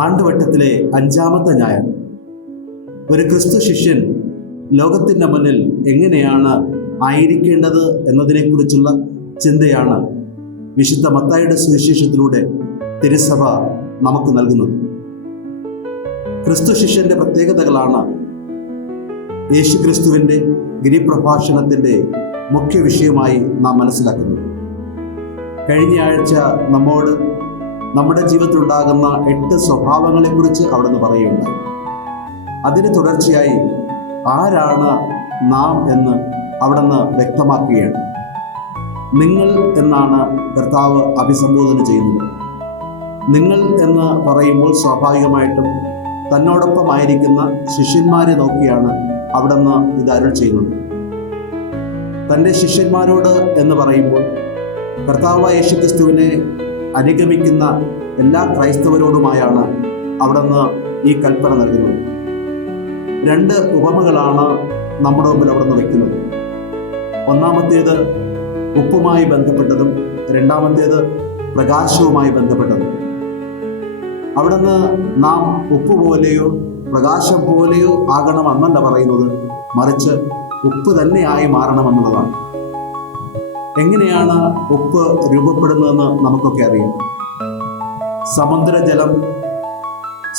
ആണ്ടുവട്ടത്തിലെ 5-ാമത്തെ ഞായർ. ഒരു ക്രിസ്തു ശിഷ്യൻ ലോകത്തിൻ്റെ മുന്നിൽ എങ്ങനെയാണ് ആയിരിക്കേണ്ടത് എന്നതിനെക്കുറിച്ചുള്ള ചിന്തയാണ് വിശുദ്ധ മത്തായിയുടെ സുവിശേഷത്തിലൂടെ തിരുസഭ നമുക്ക് നൽകുന്നത്. ക്രിസ്തു ശിഷ്യന്റെ പ്രത്യേകതകളാണ് യേശു ക്രിസ്തുവിൻ്റെ ഗിരിപ്രഭാഷണത്തിൻ്റെ മുഖ്യ വിഷയമായി നാം മനസ്സിലാക്കുന്നത്. കഴിഞ്ഞ ആഴ്ച നമ്മോട് നമ്മുടെ ജീവിതത്തിലുണ്ടാകുന്ന 8 സ്വഭാവങ്ങളെക്കുറിച്ച് അവിടുന്ന് പറയുകയുണ്ടായി. അതിന് തുടർച്ചയായി ആരാണ് നാം എന്ന് അവിടുന്ന് വ്യക്തമാക്കുകയാണ്. നിങ്ങൾ എന്നാണ് കർത്താവ് അഭിസംബോധന ചെയ്യുന്നത്. നിങ്ങൾ എന്ന് പറയുമ്പോൾ സ്വാഭാവികമായിട്ടും തന്നോടൊപ്പമായിരിക്കുന്ന ശിഷ്യന്മാരെ നോക്കിയാണ് അവിടുന്ന് ഇത് അരുൾ ചെയ്യുന്നത്. തൻ്റെ ശിഷ്യന്മാരോട് എന്ന് പറയുമ്പോൾ കർത്താവായ യേശു ക്രിസ്തുവിനെ അനുഗമിക്കുന്ന എല്ലാ ക്രൈസ്തവരോടുമായാണ് അവിടുന്ന് ഈ കൽപ്പന നൽകുന്നത്. 2 ഉപമകളാണ് നമ്മുടെ മുമ്പിൽ അവിടുന്ന് വയ്ക്കുന്നത്. ഒന്നാമത്തേത് ഉപ്പുമായി ബന്ധപ്പെട്ടതും രണ്ടാമത്തേത് പ്രകാശവുമായി ബന്ധപ്പെട്ടതും. അവിടുന്ന് നാം ഉപ്പ് പോലെയോ പ്രകാശം പോലെയോ ആകണമെന്നല്ല പറയുന്നത്, മറിച്ച് ഉപ്പ് തന്നെയായി മാറണമെന്നുള്ളതാണ്. എങ്ങനെയാണ് ഉപ്പ് രൂപപ്പെടുന്നതെന്ന് നമുക്കൊക്കെ അറിയാം. സമുദ്രജലം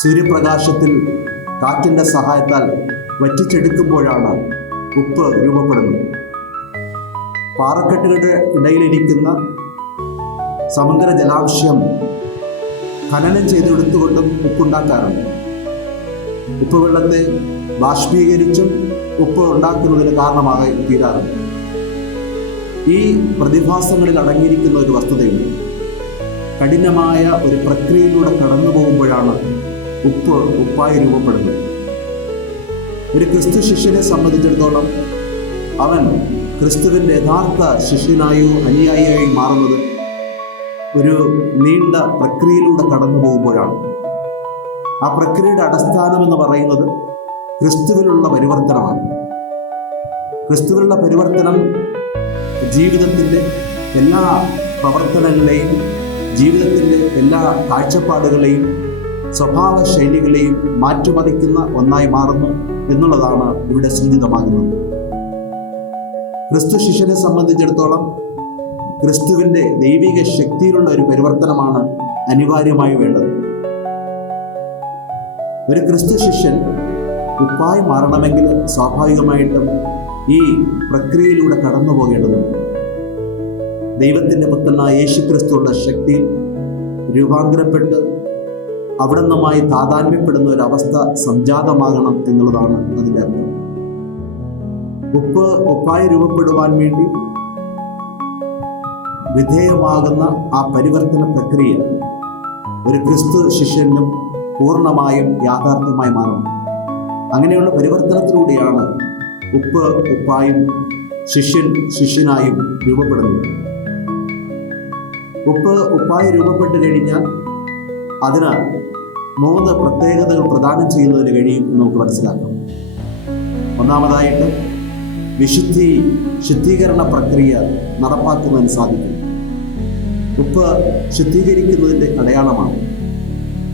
സൂര്യപ്രകാശത്തിൽ കാറ്റിൻ്റെ സഹായത്താൽ വറ്റിച്ചെടുക്കുമ്പോഴാണ് ഉപ്പ് രൂപപ്പെടുന്നത്. പാറക്കെട്ടുകളുടെ ഇടയിലിരിക്കുന്ന സമുദ്ര ജലാംശം ഖനനം ചെയ്തെടുത്തുകൊണ്ടും ഉപ്പുണ്ടാക്കാറുണ്ട്. ഉപ്പ് വെള്ളത്തെ ബാഷ്പീകരിച്ചും ഉപ്പ് ഉണ്ടാക്കുന്നതിന് കാരണമായി തീരാറുണ്ട്. ഈ പ്രതിഭാസങ്ങളിൽ അടങ്ങിയിരിക്കുന്ന ഒരു വസ്തുതയുണ്ട്. കഠിനമായ ഒരു പ്രക്രിയയിലൂടെ കടന്നു പോകുമ്പോഴാണ് ഉപ്പായി രൂപപ്പെടുന്നത്. ഒരു ക്രിസ്തു ശിഷ്യനെ സംബന്ധിച്ചിടത്തോളം അവൻ ക്രിസ്തുവിൻ്റെ യഥാർത്ഥ ശിഷ്യനായോ അനുയായിയായി മാറുന്നത് ഒരു നീണ്ട പ്രക്രിയയിലൂടെ കടന്നു പോകുമ്പോഴാണ്. ആ പ്രക്രിയയുടെ അടിസ്ഥാനം എന്ന് പറയുന്നത് ക്രിസ്തുവിലുള്ള പരിവർത്തനമാണ്. ക്രിസ്തുവിലുള്ള പരിവർത്തനം ജീവിതത്തിൻ്റെ എല്ലാ പ്രവർത്തനങ്ങളെയും, ജീവിതത്തിൻ്റെ എല്ലാ കാഴ്ചപ്പാടുകളെയും, സ്വഭാവ ശൈലികളെയും മാറ്റിമറിക്കുന്ന ഒന്നായി മാറുന്നു എന്നുള്ളതാണ് ഇവിടെ സൂചിതമാകുന്നത്. ക്രിസ്തു ശിഷ്യനെ സംബന്ധിച്ചിടത്തോളം ക്രിസ്തുവിൻ്റെ ദൈവിക ശക്തിയിലുള്ള ഒരു പരിവർത്തനമാണ് അനിവാര്യമായി വേണ്ടത്. ഒരു ക്രിസ്തു ശിഷ്യൻ ഉപ്പായി മാറണമെങ്കിൽ സ്വാഭാവികമായിട്ടും ഈ പ്രക്രിയയിലൂടെ കടന്നു പോകേണ്ടതുണ്ട്. ദൈവത്തിൻ്റെ പുത്രനായ യേശു ക്രിസ്തുവിന്റെ ശക്തിയിൽ രൂപാന്തരപ്പെട്ട് അവിടെ നിന്നുമായി താതാത്മ്യപ്പെടുന്ന ഒരവസ്ഥ സംജാതമാകണം എന്നുള്ളതാണ് അതിൻ്റെ അർത്ഥം. ഉപ്പായി രൂപപ്പെടുവാൻ വേണ്ടി വിധേയമാകുന്ന ആ പരിവർത്തന പ്രക്രിയ ഒരു ക്രിസ്തു ശിഷ്യനും പൂർണ്ണമായും യാഥാർത്ഥ്യമായി മാറണം. അങ്ങനെയുള്ള പരിവർത്തനത്തിലൂടെയാണ് ഉപ്പായും ശിഷ്യനായും രൂപപ്പെടുന്നത്. ഉപ്പായി രൂപപ്പെട്ട് കഴിഞ്ഞാൽ അതിന് 3 പ്രത്യേകതകൾ പ്രദാനം ചെയ്യുന്നതിന് കഴിയും എന്ന് നമുക്ക് മനസ്സിലാക്കാം. ഒന്നാമതായിട്ട് ശുദ്ധീകരണ പ്രക്രിയ നടപ്പാക്കുന്നതിന് സാധിക്കും. ഉപ്പ് ശുദ്ധീകരിക്കുന്നതിൻ്റെ അടയാളമാണ്,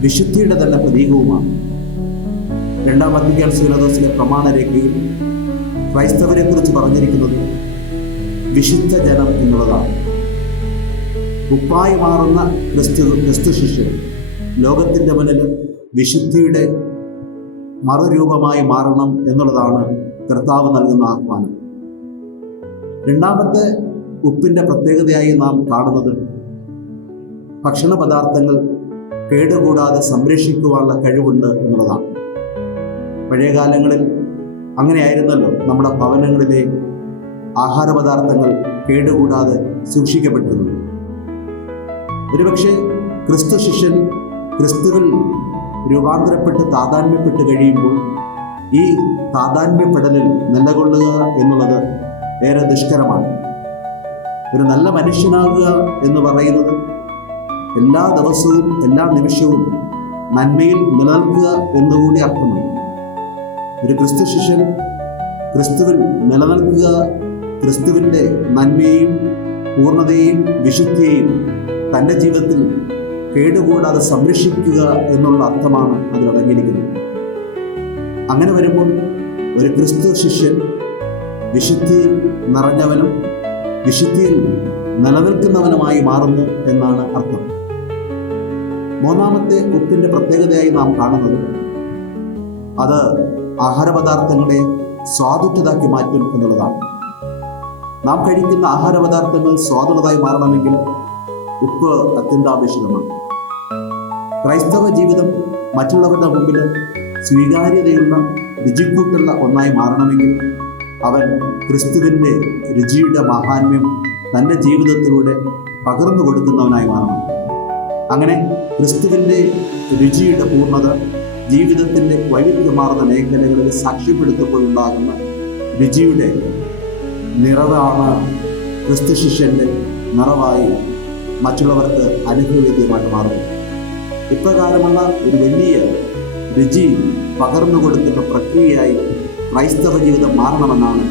വിശുദ്ധിയുടെ തന്നെ പ്രതീകവുമാണ്. 2-ാം വത്തിക്കാൻ സിനോദോസിലെ പ്രമാണരേഖയിൽ ക്രൈസ്തവരെ കുറിച്ച് പറഞ്ഞിരിക്കുന്നത് വിശുദ്ധ ജനം എന്നുള്ളതാണ്. ഉപ്പായി മാറുന്ന ക്രിസ്തു ശിഷ്യൻ ലോകത്തിൻ്റെ മുന്നിൽ വിശുദ്ധിയുടെ മറുരൂപമായി മാറണം എന്നുള്ളതാണ് കർത്താവ് നൽകുന്ന ആഹ്വാനം. 2-ാമത്തെ ഉപ്പിൻ്റെ പ്രത്യേകതയായി നാം കാണുന്നത് ഭക്ഷണ പദാർത്ഥങ്ങൾ കേടുകൂടാതെ സംരക്ഷിക്കുവാനുള്ള കഴിവുണ്ട് എന്നുള്ളതാണ്. പഴയകാലങ്ങളിൽ അങ്ങനെയായിരുന്നല്ലോ നമ്മുടെ ഭവനങ്ങളിലെ ആഹാര പദാർത്ഥങ്ങൾ കേടുകൂടാതെ സൂക്ഷിക്കപ്പെട്ടിരുന്നു. ഒരുപക്ഷെ ക്രിസ്തു ശിഷ്യൻ ക്രിസ്തുവിൽ രൂപാന്തരപ്പെട്ട് താതാത്മ്യപ്പെട്ട് കഴിയുമ്പോൾ ഈ താതാത്മ്യപ്പെടലിൽ നിലകൊള്ളുക എന്നുള്ളത് ഏറെ ദുഷ്കരമാണ്. ഒരു നല്ല മനുഷ്യനാകുക എന്ന് പറയുന്നത് എല്ലാ ദിവസവും എല്ലാ നിമിഷവും നന്മയിൽ നിലനിൽക്കുക എന്നുകൂടി അർത്ഥമുണ്ട്. ഒരു ക്രിസ്തു ശിഷ്യൻ ക്രിസ്തുവിൽ നിലനിൽക്കുക, ക്രിസ്തുവിൻ്റെ നന്മയെയും പൂർണ്ണതയെയും വിശുദ്ധിയെയും തൻ്റെ ജീവിതത്തിൽ കേടുകൂടാതെ സംരക്ഷിക്കുക എന്നുള്ള അർത്ഥമാണ് അതിലടങ്ങിയിരിക്കുന്നത്. അങ്ങനെ വരുമ്പോൾ ഒരു ക്രിസ്തു ശിഷ്യൻ വിശുദ്ധി നിറഞ്ഞവനും വിശുദ്ധിയിൽ നിലനിൽക്കുന്നവനുമായി മാറുന്നു എന്നാണ് അർത്ഥം. മൂന്നാമത്തെ ഉപ്പിന്റെ പ്രത്യേകതയായി നാം കാണുന്നത് അത് ആഹാരപദാർത്ഥങ്ങളെ സ്വാദുറ്റതാക്കി മാറ്റും എന്നുള്ളതാണ്. നാം കഴിക്കുന്ന ആഹാരപദാർത്ഥങ്ങൾ സ്വാദുള്ളതായി മാറണമെങ്കിൽ ഉപ്പ് അത്യന്താപേക്ഷിതമാണ്. ക്രൈസ്തവ ജീവിതം മറ്റുള്ളവരുടെ മുമ്പിൽ സ്വീകാര്യതയുള്ള രുചിക്കൂട്ടുള്ള ഒന്നായി മാറണമെങ്കിൽ അവൻ ക്രിസ്തുവിൻ്റെ രുചിയുടെ മാഹാത്മ്യം തൻ്റെ ജീവിതത്തിലൂടെ പകർന്നു കൊടുക്കുന്നവനായി മാറണം. അങ്ങനെ ക്രിസ്തുവിൻ്റെ രുചിയുടെ പൂർണ്ണത ജീവിതത്തിൻ്റെ വൈവിധ്യമാർന്ന മേഖലകളിൽ സാക്ഷ്യപ്പെടുത്തുമ്പോഴുണ്ടാകുന്ന രുചിയുടെ നിറവാണ് ക്രിസ്തു ശിഷ്യൻ്റെ നിറവായി മറ്റുള്ളവർക്ക് അനുഭവവേദ്യമായിട്ട് മാറുന്നത്. ഇപ്രകാരമുള്ള ഒരു വലിയ രുചി പകർന്നു കൊടുക്കുന്ന പ്രക്രിയയായി ക്രൈസ്തവ ജീവിതം മാറണമെന്നാണ്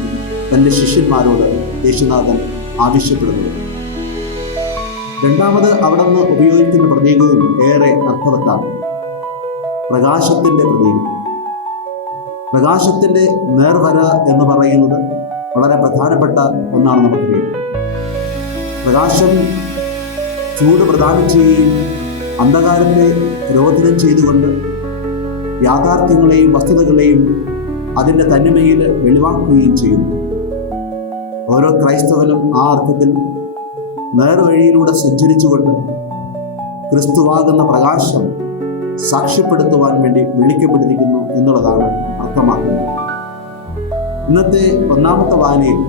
തൻ്റെ ശിഷ്യന്മാരോട് യേശുനാഥൻ ആവശ്യപ്പെടുന്നത്. രണ്ടാമത് അവിടെ നിന്ന് ഉപയോഗിക്കുന്ന പ്രതീകവും ഏറെ അർത്ഥവത്താണ്. പ്രകാശത്തിൻ്റെ പ്രതീകം. പ്രകാശത്തിൻ്റെ നേർവര എന്ന് പറയുന്നത് വളരെ പ്രധാനപ്പെട്ട ഒന്നാണ്. നമുക്കറിയാം, പ്രകാശം ചൂട് പ്രദാനം ചെയ്യുകയും അന്ധകാരത്തെ രോധനം ചെയ്തുകൊണ്ട് യാഥാർത്ഥ്യങ്ങളെയും വസ്തുതകളെയും അതിൻ്റെ തനിമയിൽ വെളിവാക്കുകയും ചെയ്യുന്നു. ഓരോ ക്രൈസ്തവനും ആ അർത്ഥത്തിൽ നേർവഴിയിലൂടെ സഞ്ചരിച്ചുകൊണ്ട് ക്രിസ്തുവാകുന്ന പ്രകാശം സാക്ഷ്യപ്പെടുത്തുവാൻ വേണ്ടി വിളിക്കപ്പെട്ടിരിക്കുന്നു എന്നുള്ളതാണ് അർത്ഥമാക്കുന്നത്. ഇന്നത്തെ ഒന്നാമത്തെ വായനയിൽ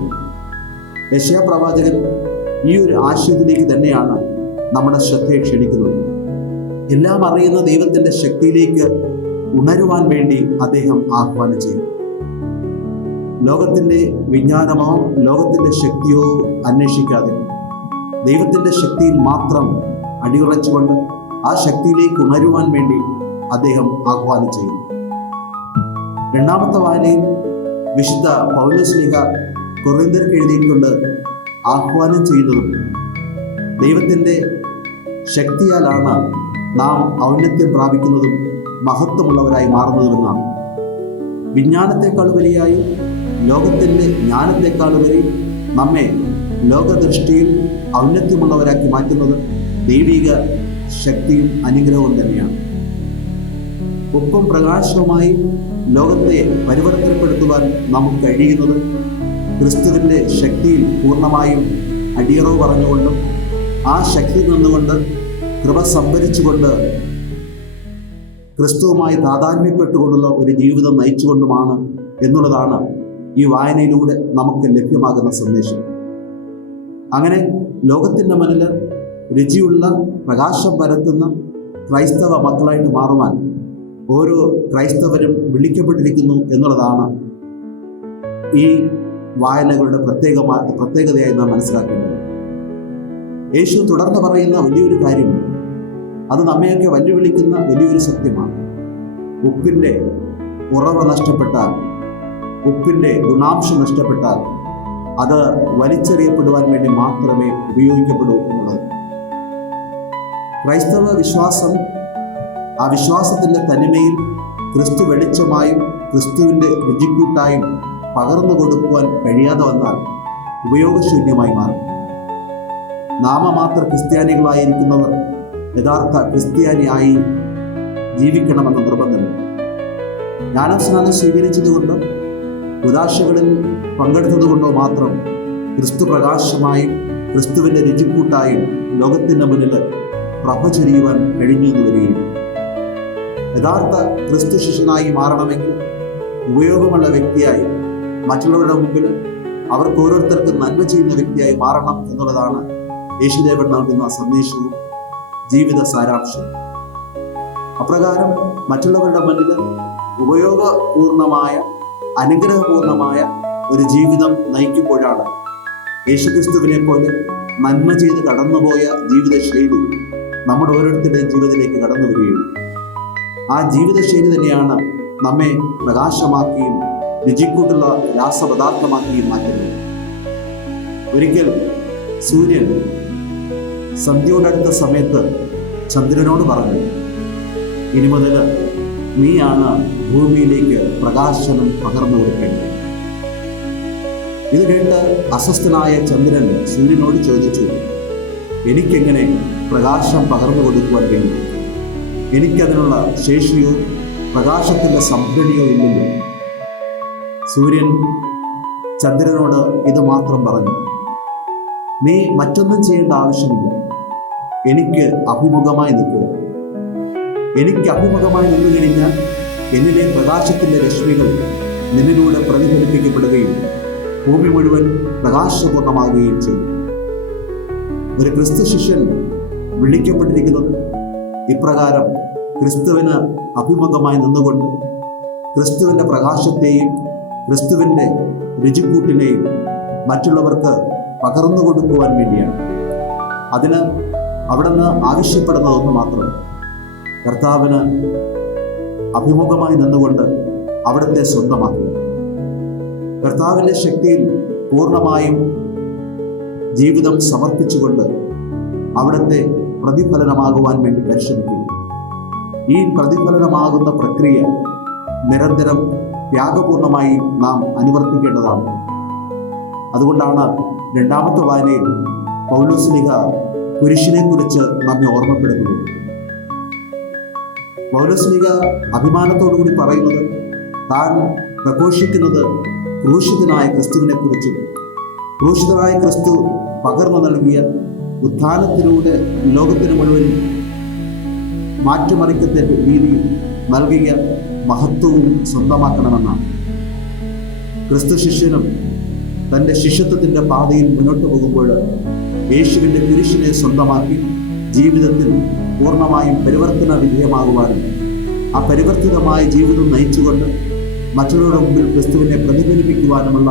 യെശയ്യാ പ്രവാചകൻ ഈ ഒരു ആശയത്തിലേക്ക് തന്നെയാണ് നമ്മുടെ ശ്രദ്ധയെ ക്ഷണിക്കുന്നത്. എല്ലാം അറിയുന്ന ദൈവത്തിൻ്റെ ശക്തിയിലേക്ക് ഉണരുവാൻ വേണ്ടി അദ്ദേഹം ആഹ്വാനം ചെയ്യും. ലോകത്തിൻ്റെ വിജ്ഞാനമോ ലോകത്തിൻ്റെ ശക്തിയോ അന്വേഷിക്കാതെ ദൈവത്തിൻ്റെ ശക്തിയിൽ മാത്രം അടിയുറച്ചുകൊണ്ട് ആ ശക്തിയിലേക്ക് ഉണരുവാൻ വേണ്ടി അദ്ദേഹം ആഹ്വാനം ചെയ്യുന്നു. രണ്ടാമത്തെ വായനയിൽ വിശുദ്ധ പൗലോസ്ലീഹ കൊറിന്ത്യർക്ക് എഴുതിയിട്ടുണ്ട് ആഹ്വാനം ചെയ്യുന്നതും ദൈവത്തിൻ്റെ ശക്തിയാലാണ് നാം ഔന്നത്യം പ്രാപിക്കുന്നതും മഹത്വമുള്ളവരായി മാറുന്നതുമെന്നാണ്. വിജ്ഞാനത്തെക്കാൾ ഉപരിയായി ലോകത്തിൻ്റെ ജ്ഞാനത്തെക്കാൾ ഉപരി നമ്മെ ലോകദൃഷ്ടിയിൽ ഔന്നത്യമുള്ളവരാക്കി മാറ്റുന്നത് ദൈവിക ശക്തിയും അനുഗ്രഹവും തന്നെയാണ്. ഉപ്പും പ്രകാശവുമായി ലോകത്തെ പരിവർത്തനപ്പെടുത്തുവാൻ നമുക്ക് കഴിയുന്നത് ക്രിസ്തുവിൻ്റെ ശക്തിയിൽ പൂർണ്ണമായും അടിയറവ് പറഞ്ഞുകൊണ്ടും ആ ശക്തി നിന്നുകൊണ്ട് കൃപ സംഭരിച്ചുകൊണ്ട് ക്രിസ്തുവുമായി താതാത്മ്യപ്പെട്ടുകൊണ്ടുള്ള ഒരു ജീവിതം നയിച്ചുകൊണ്ടുമാണ് എന്നുള്ളതാണ് ഈ വായനയിലൂടെ നമുക്ക് ലഭ്യമാകുന്ന സന്ദേശം. അങ്ങനെ ലോകത്തിൻ്റെ മുന്നിൽ രുചിയുള്ള പ്രകാശം പരത്തുന്ന ക്രൈസ്തവ മക്കളായിട്ട് മാറുവാൻ ഓരോ ക്രൈസ്തവരും വിളിക്കപ്പെട്ടിരിക്കുന്നു എന്നുള്ളതാണ് ഈ വായനകളുടെ പ്രത്യേകതയായി നാം മനസ്സിലാക്കേണ്ടത്. യേശു തുടർന്ന് പറയുന്ന വലിയൊരു കാര്യം, അത് നമ്മയൊക്കെ വെല്ലുവിളിക്കുന്ന വലിയൊരു സത്യമാണ്. ഉപ്പിൻ്റെ ഉറവ നഷ്ടപ്പെട്ടാൽ, ഉപ്പിൻ്റെ ഗുണാംശം നഷ്ടപ്പെട്ടാൽ അത് വലിച്ചെറിയപ്പെടുവാൻ വേണ്ടി മാത്രമേ ഉപയോഗിക്കപ്പെടൂ എന്നുള്ളത്. ക്രൈസ്തവ വിശ്വാസം, ആ വിശ്വാസത്തിൻ്റെ തനിമയിൽ ക്രിസ്തു വെളിച്ചമായും ക്രിസ്തുവിൻ്റെ രുചിക്കൂട്ടായും പകർന്നു കൊടുക്കുവാൻ കഴിയാതെ വന്നാൽ ഉപയോഗശൂന്യമായി മാറും. നാമമാത്ര ക്രിസ്ത്യാനികളായിരിക്കുന്നവർ യഥാർത്ഥ ക്രിസ്ത്യാനിയായി ജീവിക്കണമെന്ന നിർബന്ധമില്ല. ജ്ഞാനസ്നാനം സ്വീകരിച്ചതുകൊണ്ടോ ഉദാശകളിൽ പങ്കെടുത്തതുകൊണ്ടോ മാത്രം ക്രിസ്തു പ്രകാശമായും ക്രിസ്തുവിൻ്റെ രുചിക്കൂട്ടായും ലോകത്തിൻ്റെ മുന്നിൽ പ്രഭ ചൊരിയുവാൻ കഴിഞ്ഞു എന്ന് വരികയും യഥാർത്ഥ ക്രിസ്തു ശിഷ്യനായി മാറണമെങ്കിൽ ഉപയോഗമുള്ള വ്യക്തിയായി മറ്റുള്ളവരുടെ മുമ്പിൽ അവർക്ക് ഓരോരുത്തർക്കും നന്മ ചെയ്യുന്ന വ്യക്തിയായി മാറണം എന്നുള്ളതാണ് യേശുദേവൻ നൽകുന്ന സന്ദേശവും ജീവിത സാരാംശവും. അപ്രകാരം മറ്റുള്ളവരുടെ മുന്നിൽ ഉപയോഗപൂർണമായ അനുഗ്രഹപൂർണമായ ഒരു ജീവിതം നയിക്കുമ്പോഴാണ് യേശുക്രിസ്തുവിനെ പോലെ നന്മ ചെയ്ത് കടന്നുപോയ ജീവിതശൈലി നമ്മുടെ ഓരോരുത്തരുടെയും ജീവിതത്തിലേക്ക് കടന്നു വരികയുള്ളൂ. ആ ജീവിതശൈലി തന്നെയാണ് നമ്മെ പ്രകാശമാക്കിയും രുചിക്കൂട്ടുള്ള രാസപദാർത്ഥമാക്കിയും മാറ്റുന്നത്. ഒരിക്കൽ സൂര്യൻ സന്ധ്യയോടടുത്ത സമയത്ത് ചന്ദ്രനോട് പറഞ്ഞു, ഇനി മുതൽ നീയാണ് ഭൂമിയിലേക്ക് പ്രകാശനം പകർന്നു കൊടുക്കേണ്ടത്. ഇത് കേട്ട് അസ്വസ്ഥനായ ചന്ദ്രൻ സൂര്യനോട് ചോദിച്ചു, എനിക്കെങ്ങനെ പ്രകാശം പകർന്നു കൊടുക്കുവാൻ കഴിയും? എനിക്കതിനുള്ള ശേഷിയോ പ്രകാശത്തിൻ്റെ സംഭരണിയോ ഇല്ലല്ലോ. സൂര്യൻ ചന്ദ്രനോട് ഇത് മാത്രം പറഞ്ഞു, നീ മറ്റൊന്നും ചെയ്യേണ്ട ആവശ്യമില്ല. എനിക്ക് അഭിമുഖമായി നിൽക്കുക. എനിക്ക് അഭിമുഖമായി നിന്നു കഴിഞ്ഞാൽ എന്നിലെ പ്രകാശത്തിൻ്റെ രശ്മികൾ നിന്നിലൂടെ പ്രതിഫലിപ്പിക്കപ്പെടുകയും ഭൂമി മുഴുവൻ പ്രകാശപൂർണമാകുകയും ചെയ്യും. ഒരു ക്രിസ്തു ശിഷ്യൻ വിളിക്കപ്പെട്ടിരിക്കുന്നത് ഇപ്രകാരം ക്രിസ്തുവിന് അഭിമുഖമായി നിന്നുകൊണ്ട് ക്രിസ്തുവിൻ്റെ പ്രകാശത്തെയും ക്രിസ്തുവിൻ്റെ രുചിക്കൂട്ടിനെയും മറ്റുള്ളവർക്ക് പകർന്നു കൊടുക്കുവാൻ വേണ്ടിയാണ്. അതിന് അവിടുന്ന് ആവശ്യപ്പെടുന്നതൊന്ന് മാത്രം, കർത്താവിന് അഭിമുഖമായി നിന്നുകൊണ്ട് അവിടുത്തെ സ്വന്തമാക്കുക. കർത്താവിൻ്റെ ശക്തിയിൽ പൂർണ്ണമായും ജീവിതം സമർപ്പിച്ചുകൊണ്ട് അവിടുത്തെ പ്രതിഫലനമാകുവാൻ വേണ്ടി പരിശ്രമിക്കുക. ഈ പ്രതിഫലനമാകുന്ന പ്രക്രിയ നിരന്തരം ത്യാഗപൂർണമായി നാം അനുവർത്തിക്കേണ്ടതാണ്. അതുകൊണ്ടാണ് രണ്ടാമത്തെ വായനയിൽ പൗലോസ്ലീഹ കുരിശിനെ കുറിച്ച് നമ്മെ ഓർമ്മപ്പെടുത്തുന്നത്. പൗലോസ്ലീഹ അഭിമാനത്തോടു കൂടി പറയുന്നത് താൻ പ്രഘോഷിക്കുന്നത് ക്രൂശിതനായ ക്രിസ്തുവിനെ കുറിച്ചും ക്രൂശിതനായ ക്രിസ്തു പകർന്നു നൽകിയ ഉത്ഥാനത്തിലൂടെ ലോകത്തിന് മുഴുവൻ മാറ്റിമറിക്കത്തക്ക രീതിയിൽ നൽകിയ മഹത്വവും സ്വന്തമാക്കണമെന്നാണ്. ക്രിസ്തു ശിഷ്യനും തൻ്റെ ശിഷ്യത്വത്തിൻ്റെ പാതയിൽ മുന്നോട്ട് പോകുമ്പോൾ യേശുവിൻ്റെ കുരിശിനെ സ്വന്തമാക്കി ജീവിതത്തിൽ പൂർണ്ണമായും പരിവർത്തന വിധേയമാകുവാനും ആ പരിവർത്തിതമായ ജീവിതം നയിച്ചുകൊണ്ട് മറ്റുള്ളവരുടെ മുമ്പിൽ ക്രിസ്തുവിനെ പ്രതിഫലിപ്പിക്കുവാനുമുള്ള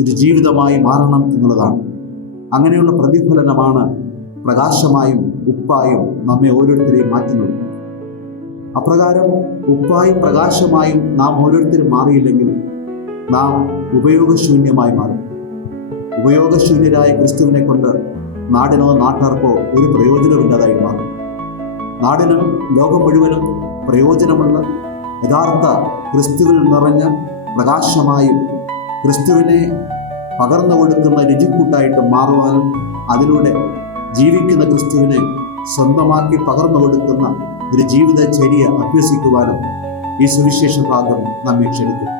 ഒരു ജീവിതമായി മാറണം എന്നുള്ളതാണ്. അങ്ങനെയുള്ള പ്രതിഫലനമാണ് പ്രകാശമായും ഉപ്പായും നമ്മെ ഓരോരുത്തരെയും മാറ്റുന്നത്. അപ്രകാരം ഉപ്പായും പ്രകാശമായും നാം ഓരോരുത്തരും മാറിയില്ലെങ്കിൽ നാം ഉപയോഗശൂന്യമായി മാറും. ഉപയോഗശൂന്യരായ ക്രിസ്തുവിനെ കൊണ്ട് നാടിനോ നാട്ടാർക്കോ ഒരു പ്രയോജനമില്ലാതായി മാറും. നാടിനും ലോകം മുഴുവനും പ്രയോജനമുള്ള യഥാർത്ഥ ക്രിസ്തുവിൽ നിറഞ്ഞ പ്രകാശമായും ക്രിസ്തുവിനെ പകർന്നു കൊടുക്കുന്ന രുചിക്കൂട്ടായിട്ട് മാറുവാനും അതിലൂടെ ജീവിക്കുന്ന ക്രിസ്തുവിനെ സ്വന്തമാക്കി പകർന്നു കൊടുക്കുന്ന ഒരു ജീവിതചര്യ അഭ്യസിക്കുവാനും ഈ സുവിശേഷ ഭാഗം നമ്മെ ക്ഷണിക്കും.